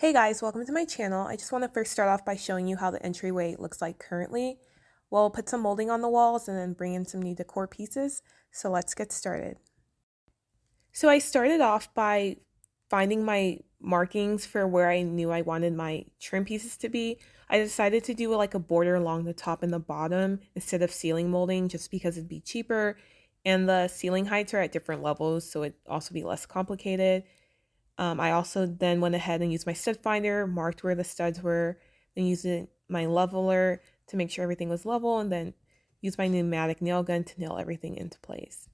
Hey guys, welcome to my channel. I just want to first start off by showing you how the entryway looks like currently. We'll put some molding on the walls and then bring in some new decor pieces. So let's get started. So I started off by finding my markings for where I knew I wanted my trim pieces to be. I decided to do like a border along the top and the bottom instead of ceiling molding just because it'd be cheaper, and the ceiling heights are at different levels so it'd also be less complicated. I also then went ahead and used my stud finder, marked where the studs were, then used my leveler to make sure everything was level, and then used my pneumatic nail gun to nail everything into place.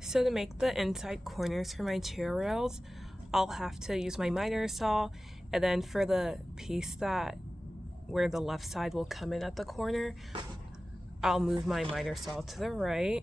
So to make the inside corners for my chair rails, I'll have to use my miter saw, and then for the piece where the left side will come in at the corner, I'll move my miter saw to the right.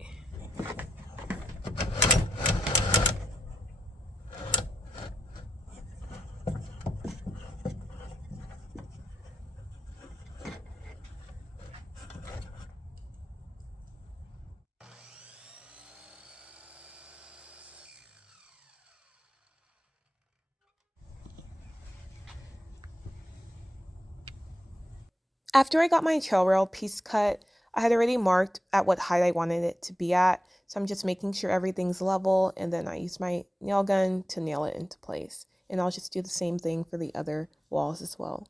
After I got my trail rail piece cut, I had already marked at what height I wanted it to be at, so I'm just making sure everything's level, and then I use my nail gun to nail it into place. And I'll just do the same thing for the other walls as well.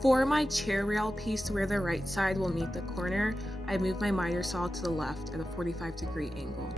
For my chair rail piece where the right side will meet the corner, I moved my miter saw to the left at a 45-degree angle.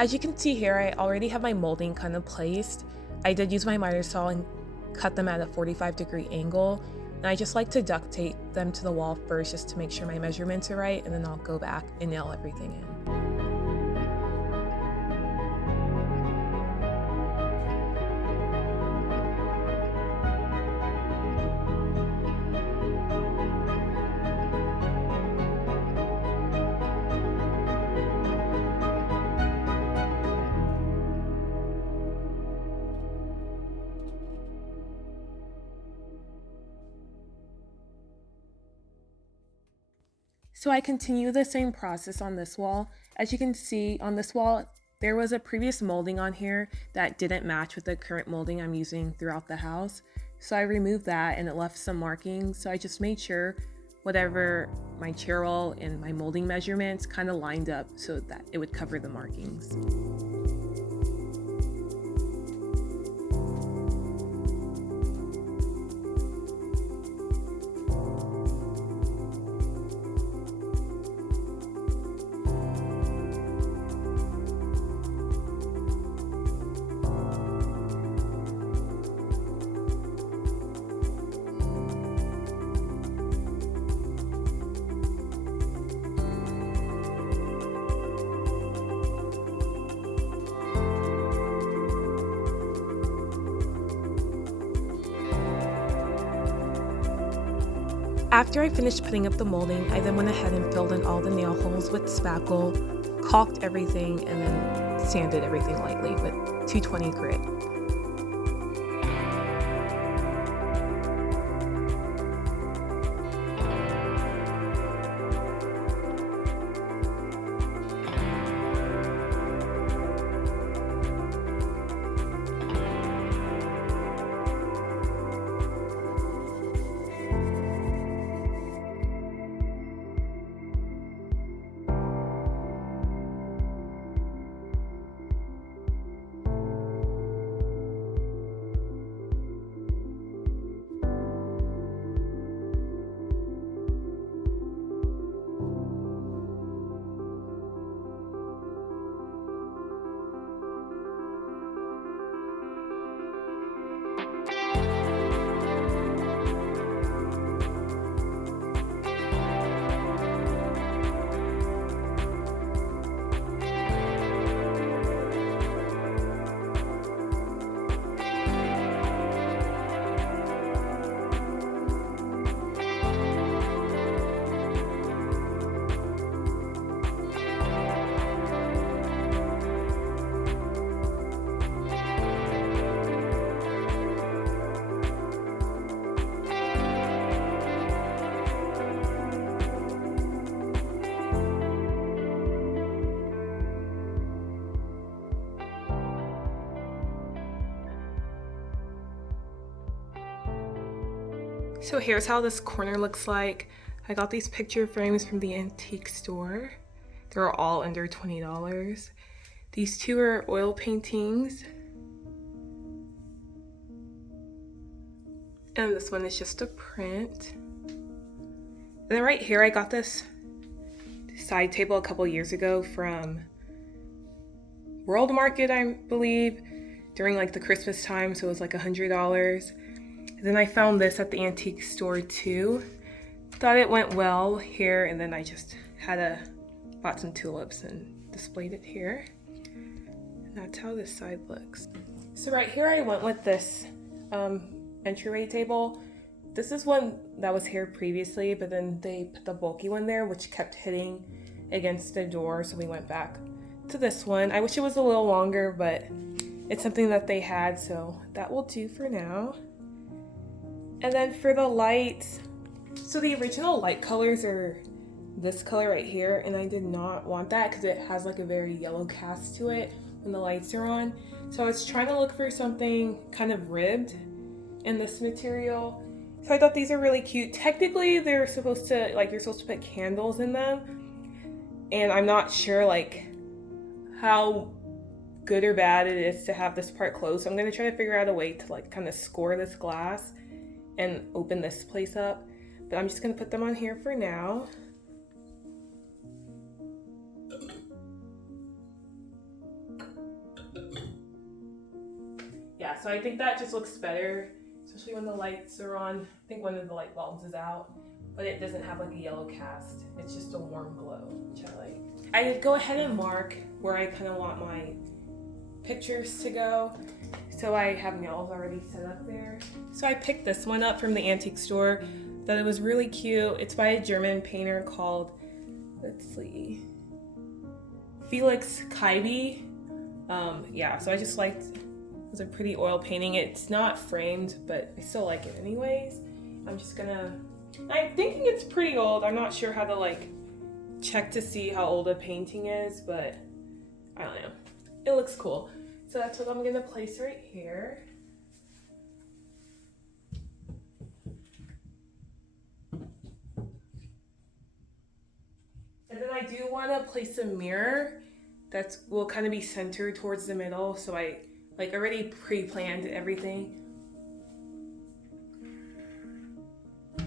As you can see here, I already have my molding kind of placed. I did use my miter saw and cut them at a 45-degree angle, and I just like to duct tape them to the wall first just to make sure my measurements are right, and then I'll go back and nail everything in. So I continue the same process on this wall. As you can see on this wall, there was a previous molding on here that didn't match with the current molding I'm using throughout the house. So I removed that and it left some markings. So I just made sure whatever my chair roll and my molding measurements kind of lined up so that it would cover the markings. After I finished putting up the molding, I then went ahead and filled in all the nail holes with spackle, caulked everything, and then sanded everything lightly with 220 grit. So here's how this corner looks like. I got these picture frames from the antique store. They're all under $20. These two are oil paintings. And this one is just a print. And then right here, I got this side table a couple years ago from World Market, I believe, during like the Christmas time, so it was like $100. And then I found this at the antique store too. Thought it went well here, and then I just bought some tulips and displayed it here. And that's how this side looks. So right here I went with this entryway table. This is one that was here previously, but then they put the bulky one there, which kept hitting against the door, so we went back to this one. I wish it was a little longer, but it's something that they had, so that will do for now. And then for the lights, so the original light colors are this color right here, and I did not want that because it has like a very yellow cast to it when the lights are on. So I was trying to look for something kind of ribbed in this material. So I thought these are really cute. Technically, they're supposed to, like, you're supposed to put candles in them, and I'm not sure like how good or bad it is to have this part closed. So I'm gonna try to figure out a way to like kind of score this glass and open this place up, but I'm just gonna put them on here for now. Yeah, so I think that just looks better, especially when the lights are on. I think one of the light bulbs is out, but it doesn't have like a yellow cast. It's just a warm glow, which I like. I go ahead and mark where I kind of want my pictures to go. So I have nails already set up there. So I picked this one up from the antique store. Thought it was really cute. It's by a German painter called, let's see, Felix Kaibe. Yeah, so I just liked, it was a pretty oil painting. It's not framed, but I still like it anyways. I'm thinking it's pretty old. I'm not sure how to like check to see how old a painting is, but I don't know. It looks cool. So that's what I'm gonna place right here. And then I do want to place a mirror that will kind of be centered towards the middle. So I like already pre-planned everything.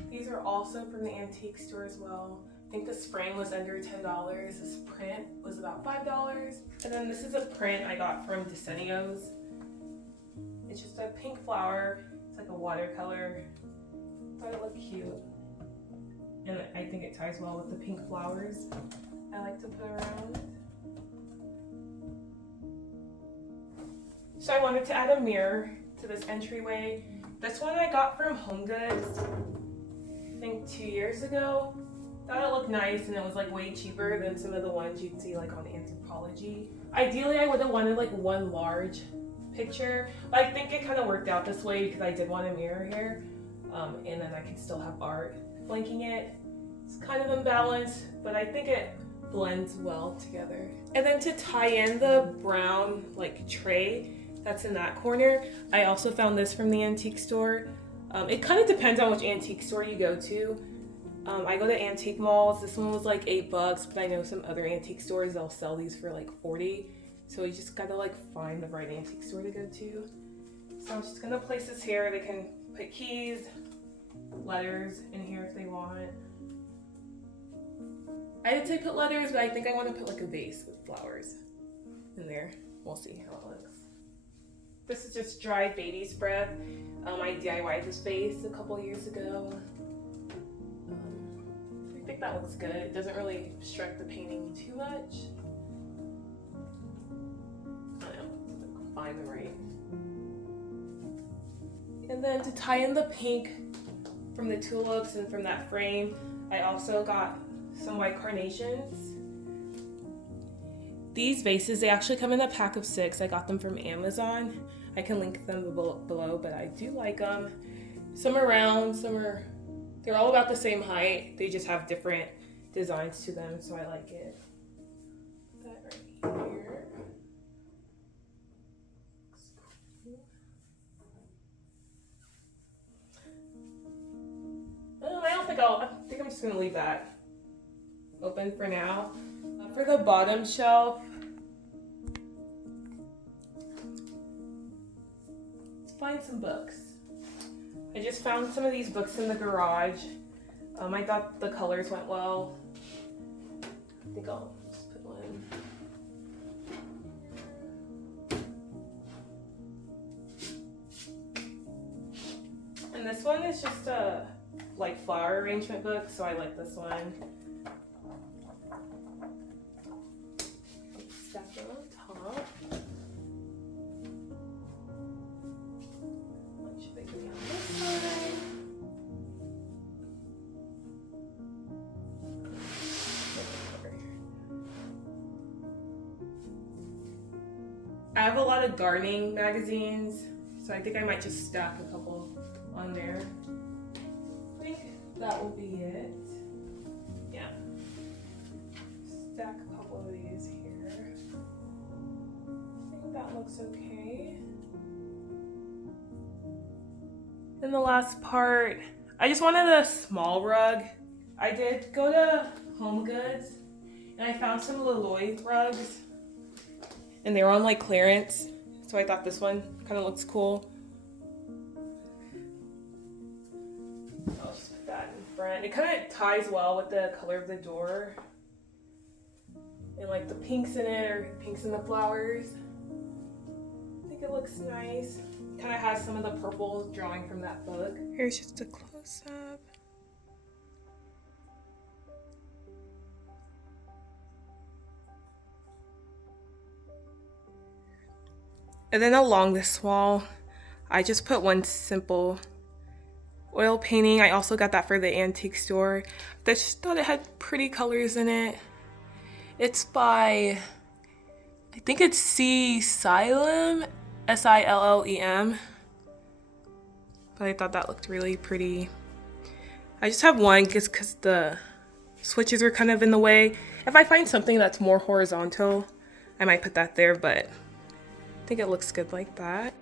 These are also from the antique store as well. I think this frame was under $10. This print was about $5. And then this is a print I got from Desenio's. It's just a pink flower. It's like a watercolor. Thought it looked cute. And I think it ties well with the pink flowers I like to put around. So I wanted to add a mirror to this entryway. This one I got from HomeGoods. think 2 years ago. Thought it looked nice, and it was like way cheaper than some of the ones you'd see like on Anthropologie. Ideally, I would have wanted like one large picture, but I think it kind of worked out this way because I did want a mirror here, and then I can still have art flanking it. It's kind of imbalanced, but I think it blends well together. And then to tie in the brown like tray that's in that corner, I also found this from the antique store. It kind of depends on which antique store you go to. I go to antique malls. This one was like $8, but I know some other antique stores, they'll sell these for like 40. So you just gotta like find the right antique store to go to. So I'm just gonna place this here. They can put keys, letters in here if they want. I did say put letters, but I think I want to put like a vase with flowers in there. We'll see how it looks. This is just dried Beatty's breath. I DIY'd this vase a couple years ago. I think that looks good. It doesn't really obstruct the painting too much. I don't know, find the right. And then to tie in the pink from the tulips and from that frame, I also got some white carnations. These vases, they actually come in a pack of 6. I got them from Amazon. I can link them below, but I do like them. Some are round, they're all about the same height. They just have different designs to them, so I like it. Put that right here. I think I'm just gonna leave that open for now. For the bottom shelf, let's find some books. I just found some of these books in the garage. I thought the colors went well. I think I'll just put one. And this one is just a like flower arrangement book, so I like this one. Stack it on top. What should I do on this side? I have a lot of gardening magazines, so I think I might just stack a couple on there. I think that will be it. Yeah. Stack a couple of these here. I think that looks okay. And the last part, I just wanted a small rug. I did go to Home Goods and I found some Loloi rugs and they were on like clearance. So I thought this one kind of looks cool. I'll just put that in front. It kind of ties well with the color of the door. And like the pinks in it, or pinks in the flowers. I think it looks nice. Kind of has some of the purple drawing from that book. Here's just a close-up. And then along this wall, I just put one simple oil painting. I also got that for the antique store. I just thought it had pretty colors in it. It's by, I think it's Silem, Sillem. But I thought that looked really pretty. I just have one just because the switches are kind of in the way. If I find something that's more horizontal, I might put that there, but I think it looks good like that.